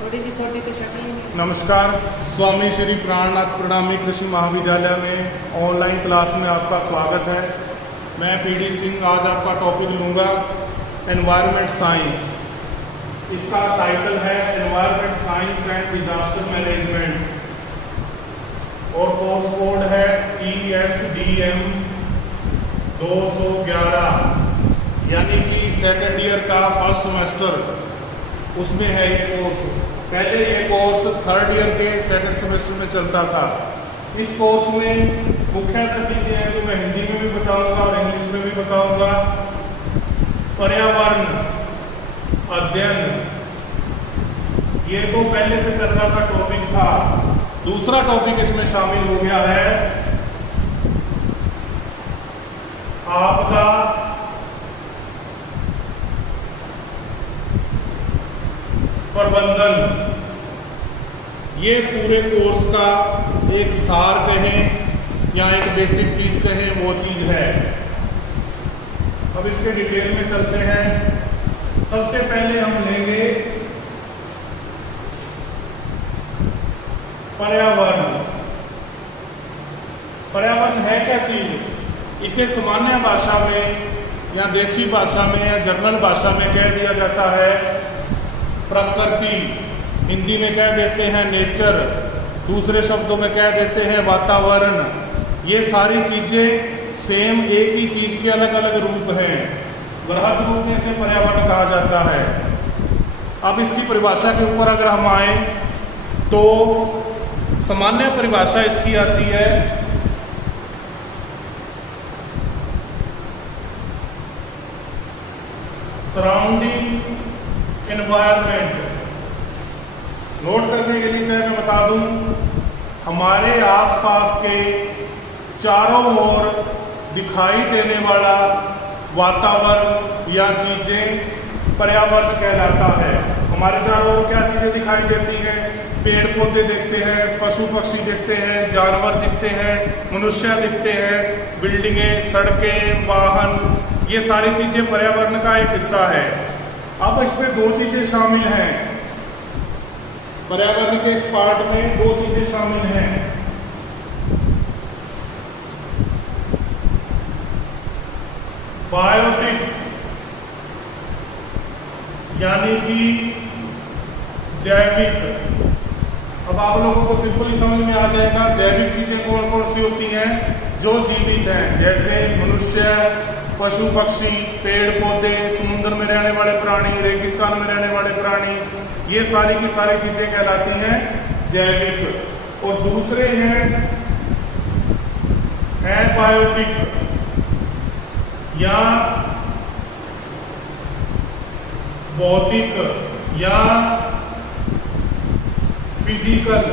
थोड़ी भी छोटी तो शक्ल ही नहीं। नमस्कार। स्वामी श्री प्राणनाथ प्रणामी कृषि महाविद्यालय में ऑनलाइन क्लास में आपका स्वागत है। मैं पीडी सिंह आज आपका टॉपिक लूँगा एनवायरनमेंट साइंस। इसका टाइटल है environment science and disaster management और कोर्स कोड है ESDM 211, यानी कि सेकेंड ईयर का फर्स्ट सेमेस्टर उसमें है ये कोर्स। पहले ये कोर्स थर्ड ईयर के सेकंड सेमेस्टर में चलता था। इस कोर्स में मुख्यतः चीज़ें हैं जो मैं हिंदी में भी बताऊंगा और इंग्लिश में भी बताऊंगा। पर्यावरण अध्ययन, ये तो पहले से चल रहा था टॉपिक था। दूसरा टॉपिक इसमें शामिल हो गया है आपदा प्रबंधन। ये पूरे कोर्स का एक सार कहें या एक बेसिक चीज कहें, वो चीज है। अब इसके डिटेल में चलते हैं। सबसे पहले हम लेंगे पर्यावरण। पर्यावरण है क्या चीज? इसे सामान्य भाषा में या देसी भाषा में या जर्नल भाषा में कह दिया जाता है प्रकृति। हिंदी में कह देते हैं नेचर, दूसरे शब्दों में कह देते हैं वातावरण। ये सारी चीज़ें सेम एक ही चीज़ के अलग अलग रूप हैं। वृहद रूप में इसे पर्यावरण कहा जाता है। अब इसकी परिभाषा के ऊपर अगर हम आए तो सामान्य परिभाषा इसकी आती है सराउंडिंग एनवायरनमेंट। नोट करने के लिए चाहे मैं बता दूं, हमारे आसपास के चारों ओर दिखाई देने वाला वातावरण या चीजें पर्यावरण कहलाता है। हमारे चारों ओर क्या चीजें दिखाई देती हैं? पेड़ पौधे दिखते हैं, पशु पक्षी दिखते हैं, जानवर दिखते हैं, मनुष्य दिखते हैं, बिल्डिंगें, सड़कें, वाहन, ये सारी चीजें पर्यावरण का एक हिस्सा है। अब इसमें दो चीजें शामिल हैं। पर्यावरण के इस पार्ट में दो चीजें शामिल हैं। बायोटिक यानी कि जैविक। अब आप लोगों को सिंपली समझ में आ जाएगा जैविक चीजें कौन कौन सी होती हैं? जो जीवित हैं, जैसे मनुष्य, पशु पक्षी, पेड़ पौधे, समुद्र में रहने वाले प्राणी, रेगिस्तान में रहने वाले प्राणी, ये सारी की सारी चीजें कहलाती हैं जैविक। और दूसरे हैं एबायोटिक या भौतिक या फिजिकल।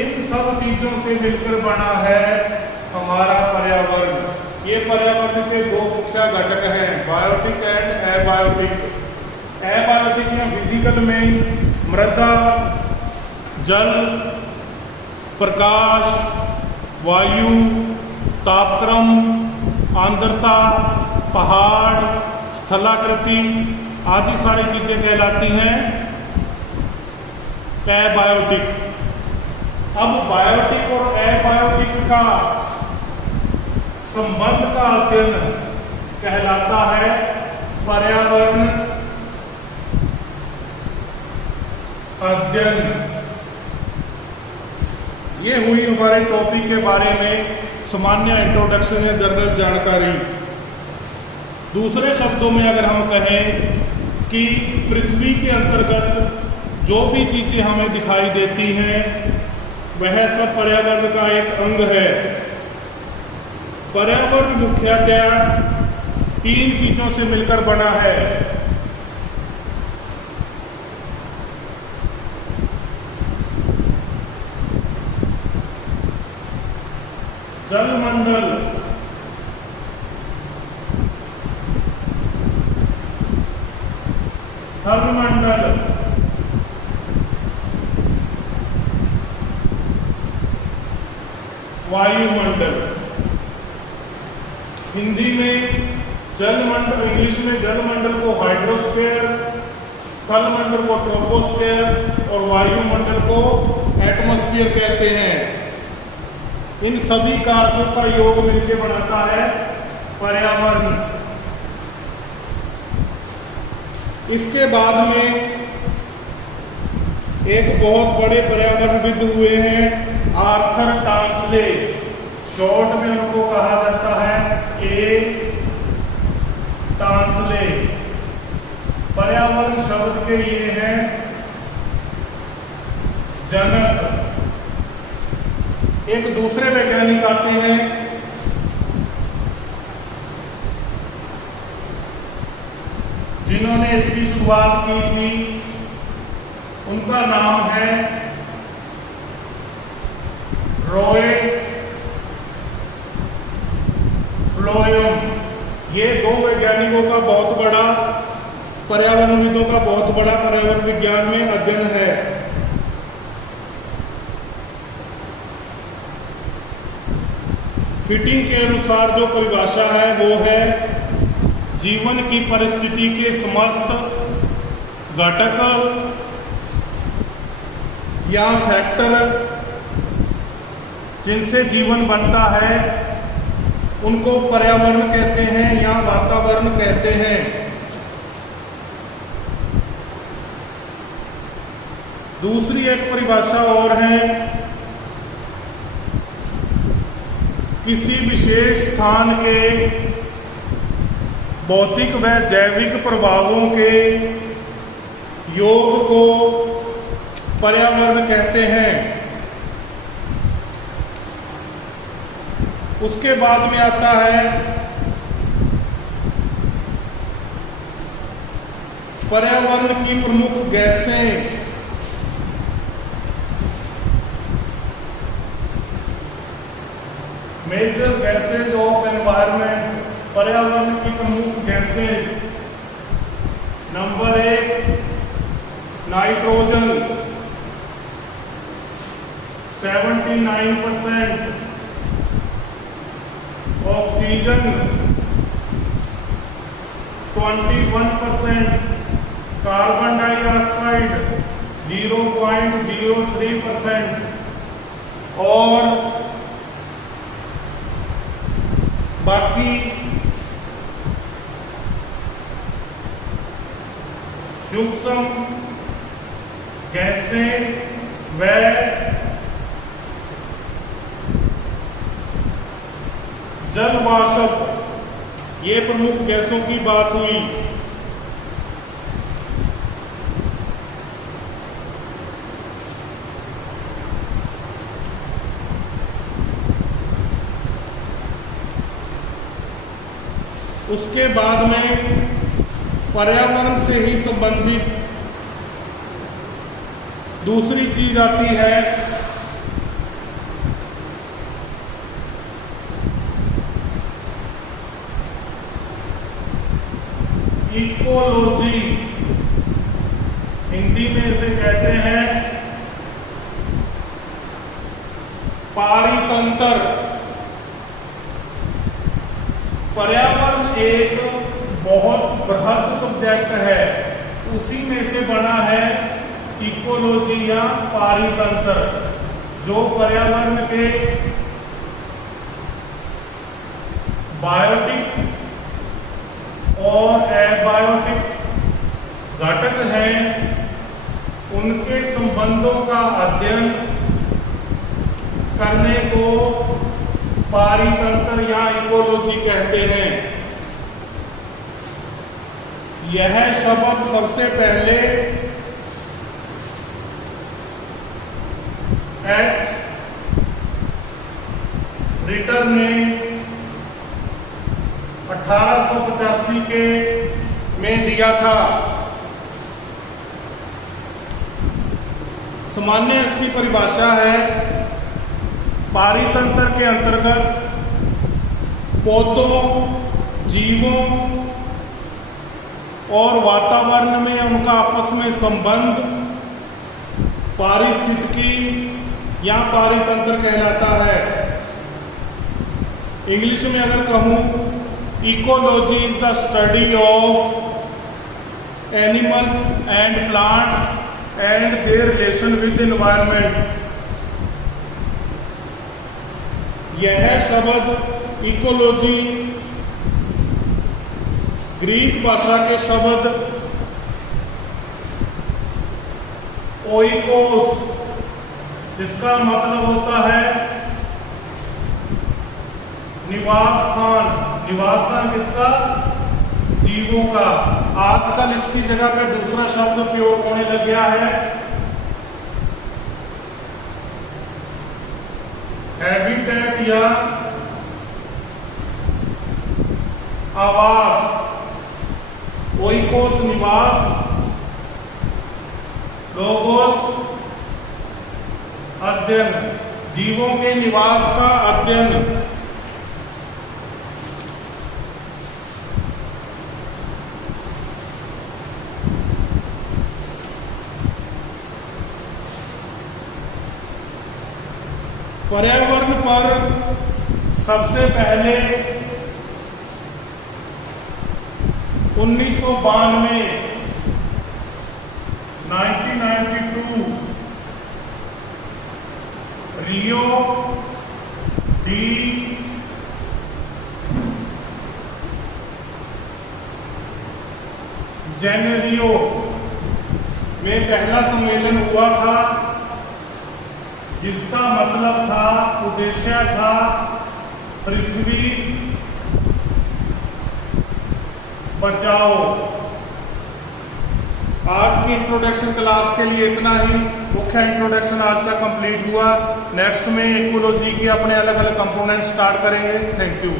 इन सब चीजों से मिलकर बना है हमारा पर्यावरण। ये पर्यावरण के दो मुख्य घटक हैं, बायोटिक एंड एबायोटिक। एबायोटिक या फिजिकल में मृदा, जल, प्रकाश, वायु, तापक्रम, आर्द्रता, पहाड़, स्थलाकृति आदि सारी चीजें कहलाती हैं एबायोटिक। अब बायोटिक और एबायोटिक का संबंध का अध्ययन कहलाता है पर्यावरण अध्ययन। ये हुई हमारे टॉपिक के बारे में सामान्य इंट्रोडक्शन या जनरल जानकारी। दूसरे शब्दों में अगर हम कहें कि पृथ्वी के अंतर्गत जो भी चीजें हमें दिखाई देती हैं वह सब पर्यावरण का एक अंग है। पर्यावरण मुख्यतः तीन चीजों से मिलकर बना है। जलमंडल, स्थलमंडल, वायुमंडल। हिंदी में जलमंडल, इंग्लिश में जलमंडल को हाइड्रोस्फीयर, स्थल मंडल को ट्रोपोस्फेयर और वायुमंडल को एटमॉस्फेयर कहते हैं। इन सभी कारकों का योग मिलकर बनाता है पर्यावरण। इसके बाद में एक बहुत बड़े पर्यावरणविद हुए हैं आर्थर टांसले। शॉर्ट में उनको कहा जाता है ए टांसले। पर्यावरण शब्द के ये हैं जनक। एक दूसरे वैज्ञानिक आते हैं जिन्होंने इसकी शुरुआत की थी। उनका नाम है रॉय फ्लोएम। ये दो वैज्ञानिकों का बहुत बड़ा पर्यावरणविदों का बहुत बड़ा पर्यावरण विज्ञान में अध्ययन है। फिटिंग के अनुसार जो परिभाषा है वो है जीवन की परिस्थिति के समस्त घटक या फैक्टर जिनसे जीवन बनता है उनको पर्यावरण कहते हैं या वातावरण कहते हैं। दूसरी एक परिभाषा और है किसी विशेष स्थान के भौतिक व जैविक प्रभावों के योग को पर्यावरण कहते हैं। उसके बाद में आता है पर्यावरण की प्रमुख गैसें। Major gases of environment. पर्यावरण की प्रमुख gases. Number 1 nitrogen 79%, oxygen 21%, carbon dioxide 0.03% और बाकी सूक्ष्म गैसें व जल वाष्प, ये प्रमुख गैसों की बात हुई। उसके बाद में पर्यावरण से ही संबंधित दूसरी चीज आती है इकोलॉजी। हिंदी में इसे कहते हैं पारितंत्र। पर्यावरण एक बहुत बृहद सब्जेक्ट है, उसी में से बना है इकोलॉजी या पारितंत्र, जो पर्यावरण के बायोटिक और एबायोटिक घटक हैं, उनके संबंधों का अध्ययन करने को पारितंत्र या इकोलॉजी कहते हैं। यह शब्द सबसे पहले एच रिटर ने 1885 के में दिया था। सामान्य इसकी परिभाषा है पारितंत्र के अंतर्गत पौधों, जीवों और वातावरण में उनका आपस में संबंध पारिस्थितिकी या पारितंत्र कहलाता है। इंग्लिश में अगर कहूं, ecology is the study of animals and plants and there relation with environment. यह शब्द इकोलॉजी ग्रीक भाषा के शब्द ओइकोस, इसका मतलब होता है निवास स्थान। निवास स्थान किसका? जीवों का। आजकल इसकी जगह पे दूसरा शब्द उपयोग होने लग गया है, हैबिटेट या आवास। ओइकोस निवास, लोगोस अध्ययन, जीवों के निवास का अध्ययन। पर्यावरण पर सबसे पहले 1992 रियो डी जेनेरियो में पहला सम्मेलन हुआ था, जिसका मतलब था, उद्देश्य था पृथ्वी बचाओ। आज की इंट्रोडक्शन क्लास के लिए इतना ही। मुख्य इंट्रोडक्शन आज का कंप्लीट हुआ। नेक्स्ट में इकोलॉजी की अपने अलग अलग कंपोनेंट स्टार्ट करेंगे। Thank you.